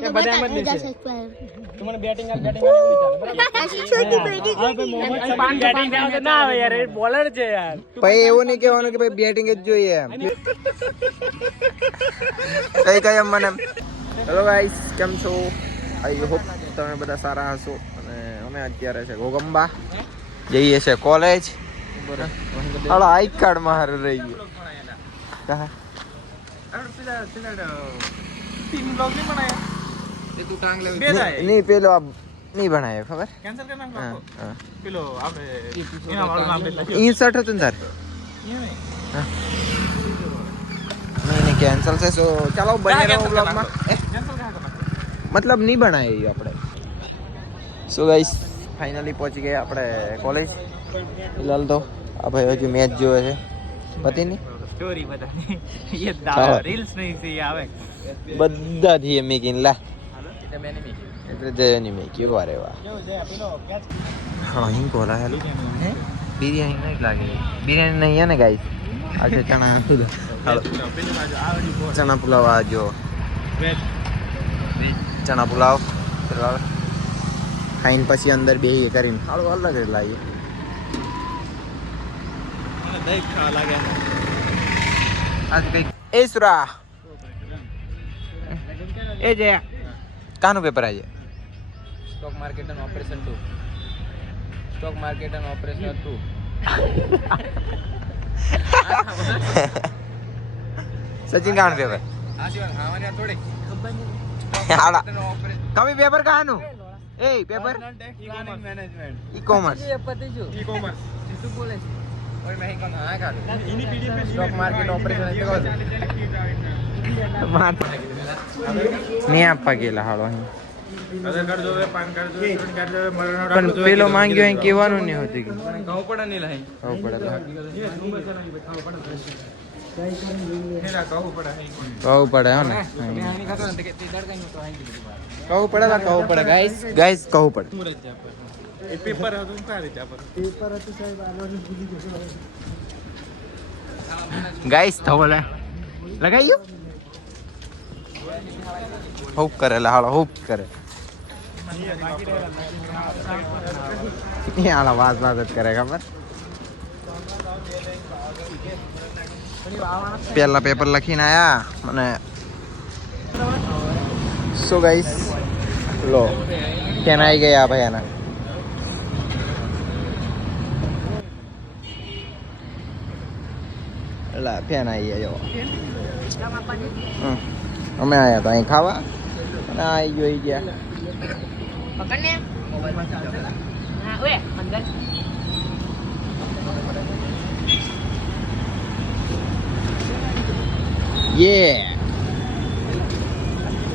कर दो बता 1000 सब्सक्राइबर तुम्हारे बैटिंग नहीं चाले बैटिंग ना આવે યાર એ બોલર છે યાર ભાઈ એવું નહીં કહેવાનું કે ભાઈ બેટિંગ જ જોઈએ એમ કઈ કઈ એમ મને હેલો ગાઈસ કેમ છો આઈ હોપ તમે બધા સારા હશો અને અમે અત્યારે છે ગોગંબા જઈએ છે કોલેજ હાલો આઈ કાર્ડ માં હાર રહી ગયો કહા तीन ब्लॉग नहीं बनाया तू टांग ले नहीं पेलो अब नहीं बनाया खबर कैंसिल करना हां हां पेलो आपने इना वाला नाम ले इंसर्ट होतं सर ये नहीं नहीं कैंसिल से सो चलो बने रहो ब्लॉग में कैंसिल कहां करना मतलब नहीं बनाए ये આપણે સો ગાઈસ ફાઇનલી પહોંચી ગયા આપણે કોલેજ ફિલહાલ તો આ ભાઈ હજી મેચ જોવે છે પતિ નહીં स्टोरी बता ये दाव रील्स नहीं से आवे બધા થી મેકિન લા એટલે જે એની મેકી વારે વા હા હિંગ કોલા હેલો હે બિરયાની નહીં લાગે બિરયાની નહીં હે ને ગાઈસ આજે ચણા ચણા પુલાવ આજો વેજ ચણા પુલાવ ખાઈને પછી અંદર બેહી કરીને હાલો અલગ જ લાગે મને દહીં ખા લાગે आज कई ए सुरा ए जे कानो पेपर है ये stock market and operation 2 stock market and operation 2 Sachin कानो पेपर आशीर्वाद हमारे थोड़े आड़ा कभी पेपर कानो ए paper planning management e commerce ये पते जो ई कॉमर्स तू बोले और मैं ही कम हां का इनी पीडीएफ में स्टॉक मार्केट ऑपरेशन देखो नहीं आपा गेला हालो आधार कार्ड जो है पान कार्ड जो है पेन कार्ड जो है मरण પણ પેલો માંગ્યો અહીં કહેવાનું નહીં હોતું કે कहू पड़ा नहीं लाइन ખાવું પડે તો ये नंबर से नहीं बताओ पड़ा हेरा कहू पड़ा है કહવું પડે હો ને नहीं खाता ना ते दड़ कहीं तो आएंगे बड़ी बात કહવું પડે તો કહવું પડે ગાઈસ ગાઈસ કહવું પડે मुरत जा पर ए पेपर है तुम का जा पर पेपर है तो साहब आलवानी बुली के ગાઈસ થવલે લગાવ્યું હોપ કરે હાલો હોપ કરે ये आला वाज वाज करे खबर पहला पेपर લખીને આયા મને સો ગાઈસ લો કેન આવી ગયા ભાઈ આના લા ફેન આવી ગયા જો અમે આયા તો અહીં ખાવા અને આવી ગયો ગયા पकड़ने हां ओए अंदर ये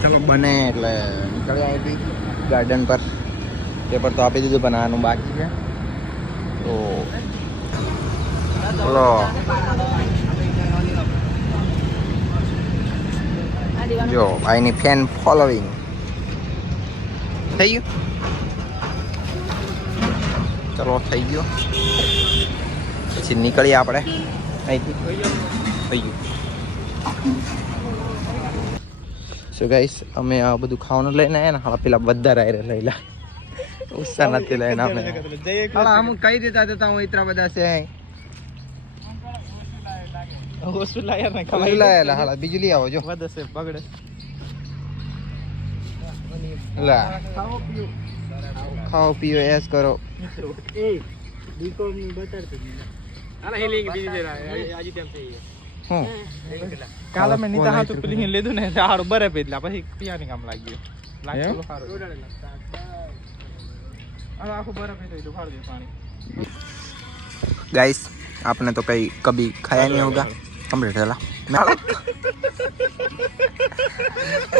चलो बने એટલે નીકળી આવી ગાર્ડન પર પેપર તો આપી દીધું બનાવવાનું બાકી છે તો બોલો જો આની ફેન ફોલોઈંગ થઈ ગયું ચલો થઈ ગયો પછી નીકળીએ આપણે અહીંથી થઈ ગયું સો ગાઈસ અમે આ બધું ખાવાનું લઈને આવ્યા ને હા પેલા બધા રાયરે લઈ લા ઉસ્સા નથી લઈને અમે હા હમ કહી દેતા હતા હું ઇતરા બધા છે वस्तु लाया ना ખબર લાયા હાલા બીજું લઈ આવો જો वद से पकड़े લા ખાઓ પીઓ એસ કરો ए बीकॉम में बता दे आला हेलिंग बीजी दे रहा है आज टाइम से ही હું કાલે મેં નીતા હાથ પેલી લીધું ને હારું બરે પેદલા પછી પિયાની કામ લાગ્યો લાગ્યો હારું આ આખો બરે પેદો તો ફાડ દે પાણી गाइस आपने तो कहीं कभी खाया नहीं होगा कंप्लीट है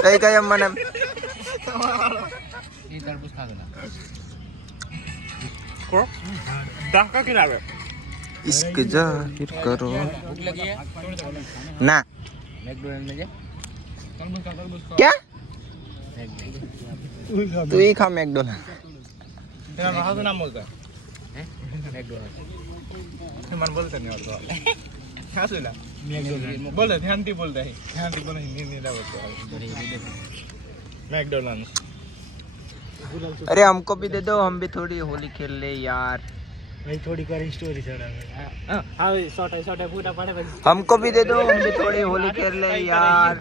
कहीं कहीं हम मैंने ये तरबूज खा लेना को दाका किनारे इसके जाहिर करो भूख लगी है ना मैकडॉनल्ड में जा क्या तू ही खा मैकडोनल्ड तेरा नाम नाम बोलता है मैकडॉनल्ड मन बोलता नहीं और क्या सुना मैकडॉनल्ड बोलता ध्यान से बोलता है ध्यान से बोलना हिंदी नहीं बोलता मैकडॉनल्ड्स अरे हमको भी दे दो, हम भी थोड़ी होली खेल ले यार। भाई थोड़ी करी स्टोरी चढ़ा हां शॉट है पूरा पड़े बस हमको भी दे दो, हम भी थोड़ी होली खेल ले यार।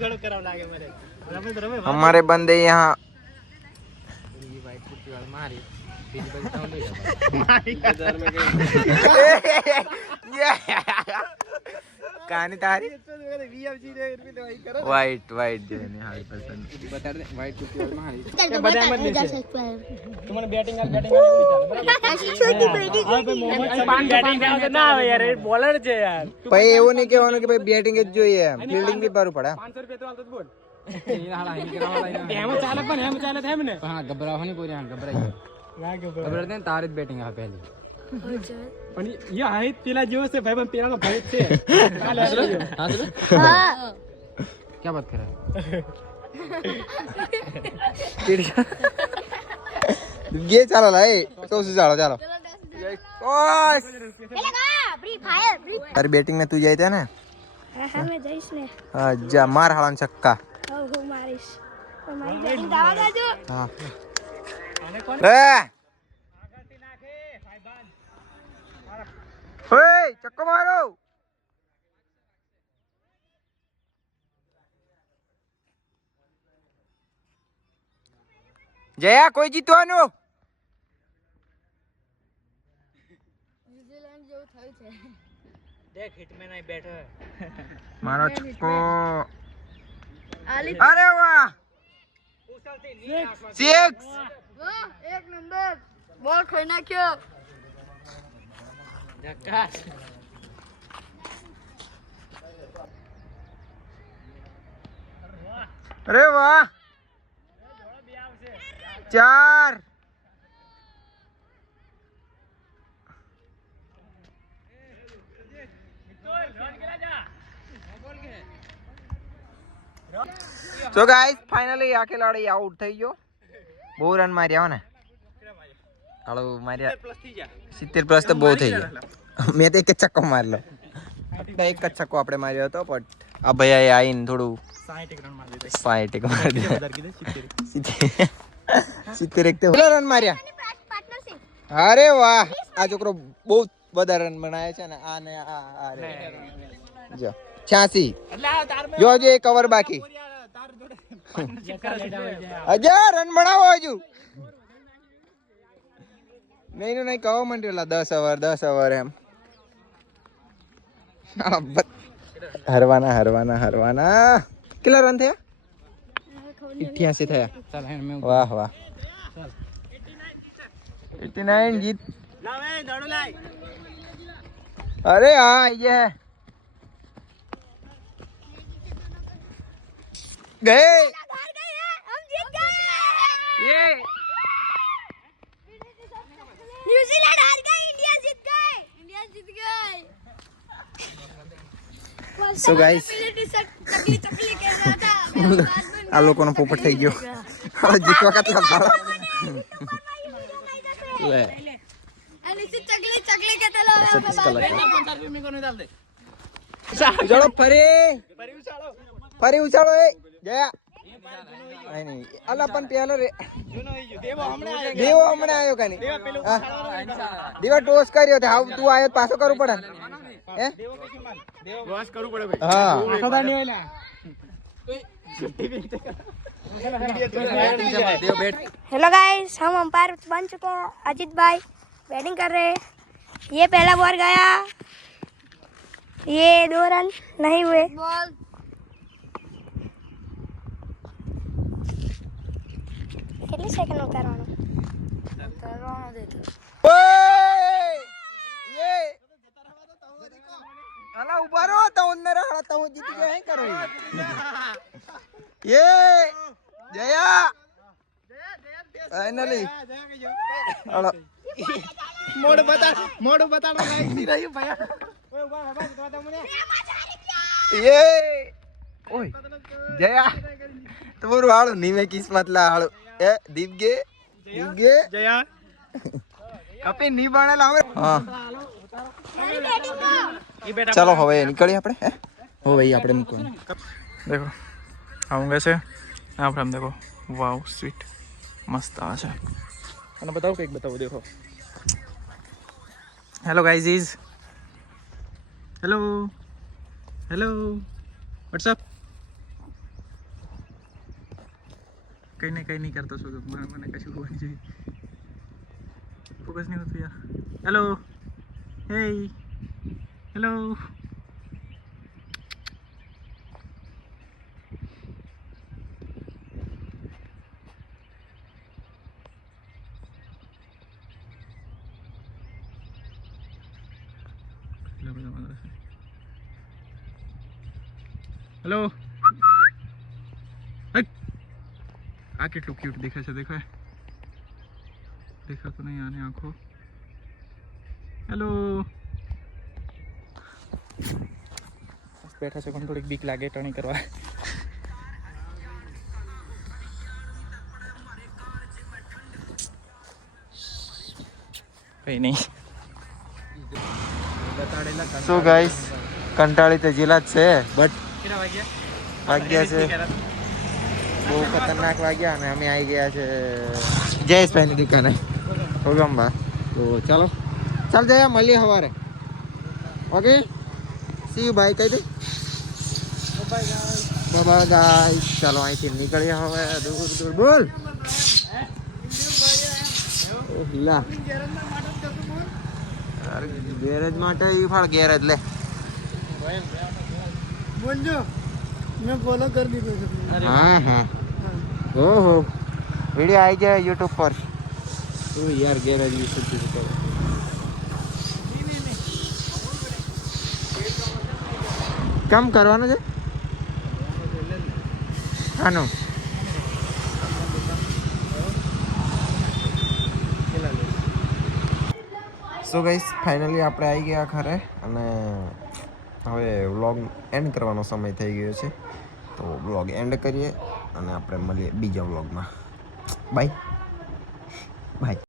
हमारे बंदे यहाँ कहानी तारी वाइट वाइट जो है हाई पसंद बता दे वाइट कुछ और में हाई बता मत जा सकता है तुम्हारे बैटिंग वाली बैटिंग ना આવે યાર એ બોલર છે યાર ભાઈ એવું નહીં કહેવાનું કે ભાઈ બેટિંગ જ જોઈએ, ફિલ્ડિંગ બી બારું પડે। 500 રૂપિયા તો આલતો બોલ એમ ચાલે તેમ ને હા ગભરાવાની કોઈ હા ગભરાઈ ગભરાતે તારે જ બેટિંગ આ પહેલી પણ ય હાઈટ પેલા જેવો છે ભાઈ, પણ પેલાનો ભાઈ છે હા क्या बात कर रहा ये चलो लाए तो उसे चलो चलो ओए फ्री फायर अरे बैटिंग में तू जाए थे ना? हां मैं जईश ने जा मार हालन छक्का। हो मारिश तो मारी बैटिंग दावा गाजो हां ए ओए चक्का मारो जया कोई जीतવાનું ન્યુઝીલેન્ડ જેવું થયું છે देख हिटमैन आई बैठो મારો છક્કો આલી અરે વાહ સિક્સ વાહ એક નંબર બોલ ખોઈ નાખ્યો झक्कास અરે વાહ 4 So guys, finally આ ખેલાડી આઉટ થઈ ગયો। બહુ રન માર્યા હો ને, હાલો માર્યા 70 પ્લસ તો બહુ થઈ ગયા। મેં તો એક જ છક્કો મારેલો, એક જ છક્કો આપણે માર્યો હતો, પણ આ ભાઈ આવીને થોડું 60 રન માર દીધા 60 મારી દીધા। 70 રન માર્યા। અરે વાહ, આ છોકરો બહુ બધા રન બનાવે છે ને। આ ને આ રે જો 86 જો હજુ એક ઓવર બાકી। હજુ રન બનાવો હજુ નહીં નહીં કહો મંડેલા 10 ઓવર એમ હરવાના કેટલા રન થયા? 88 થયા। चल है मैं વાહ વાહ 89 जीत। लावे दौड़ लाए अरे हाँ ये है गए हम जीत गए ये न्यूजीलैंड हार गई, इंडिया जीत गई So guys, चकली चकली खेल रहा था આ લોકોનો પોપટ થઈ ગયો। હવે જીતવા કેટલા ભાવ લે चकली चकली कहते लोग 36 કલાક में को नहीं डाल दे ઉછાળો ફરી ઉછાળો એ જયા આઈ નહીં અલા પણ પેલો રે देवो हमने आए દેવો હમણાં આવ્યો કાની દેવા ટોસ કર્યો તે હાવ તું આવ્યો પાછો કરવું પડે હે देवो के मान देवो बॉस करू पड़े भाई હા खदा नहीं होइला देव बैट हेलो गाइस, हम अंपायर बन चुके हैं। अजीत भाई बैटिंग कर रहे हैं। ये पहला बॉल गया, ये 2 रन नहीं हुए। बॉल कितने सेकंड उतारवाना दे दो। ઓય ये અલા ઉભા રહો તો અંદર હાલા તો જીતી ગયા હે કરો ये જયા ફાઇનલી હાલો मोड़ बता लाइक नहीं रही भैया ओए वाह बाबा बता मुझे ये ओय જયા તમારું હાલો નીમે કિસ્મત લા હાલો એ દીપગે जया કપી ની બનેલા હવે હા ये बेटा चलो હવે નીકળીએ આપણે હે હો ભાઈ આપણે મૂકવાનું देखो आऊंगा से यहाँ पर हम देखो વાવ સ્વીટ મસ્ત આવે છે. અને બતાવો કંઈક બતાવો દેખો. Hello guys, hello hello WhatsApp. કંઈ નહીં કરતો છું મને કશું હોવાની જોઈએ. ફોકસ નહીં હોતું યાર. હેલો હે હેલો. હેલો. આ કેટલું ક્યુટ દેખાય છે. દેખાતું નહીં આને આંખો. હેલો. બેઠા છે પણ થોડીક બીક લાગે ટર્નિંગ કરવા. કઈ નહીં. સો ગાઈસ કંટાળી તો જિલ્લા જ છે બટ વાગ્યા છે બહુ ખતરનાક વાગ્યા અને અમે આવી ગયા છે જયેશભાઈની દુકાને ભોગંબા. તો ચાલો જઈએ મળીએ સવારે. ઓકે સી યુ ભાઈ. કહી દે બાય ગાઈસ. ચાલો અહીંથી નીકળીએ હવે દૂર બોલ. લા ગેરેજ માટે ફાળ ગેરેજ લે બોલજો મેં ફોલો કરી દીધો છે. હા ઓહો વિડીયો આવી જાય યુટ્યુબ પર. યાર ગેરેજ કામ કરવાનું છે આનું. સો ગાઈસ ફાઇનલી આપણે આવી ગયા ઘરે અને હવે વ્લોગ એન્ડ કરવાનો સમય થઈ ગયો છે. તો વ્લોગ એન્ડ કરીએ અને આપણે મળીએ બીજા વ્લોગમાં. Bye bye.